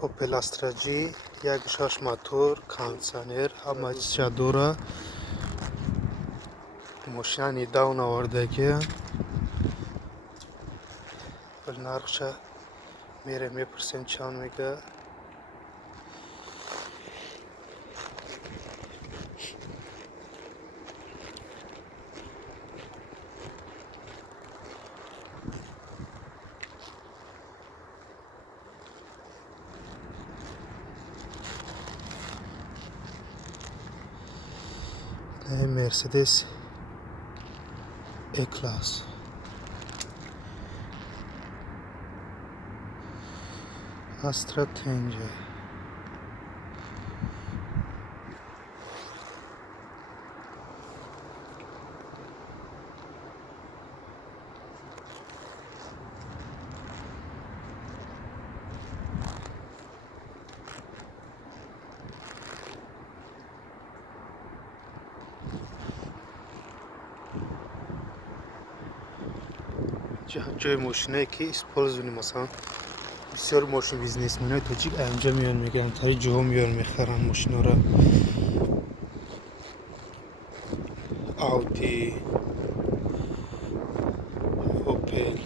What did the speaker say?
اوپل استرا جی 1.6 موتور کاندیسیونر همه چیز داره. ماشین داون آوردگی ولی نرخش میره میپرسیم چند میگه. مرسدس ای کلاس استرا تنجه جای ماشینه که اسپولز بینیم. مثلا بسیار ماشین بیزنسمن های تاجیک اینجا میان میگیرن، تا جاها میان میخرن ماشینا را. آودی، اوپل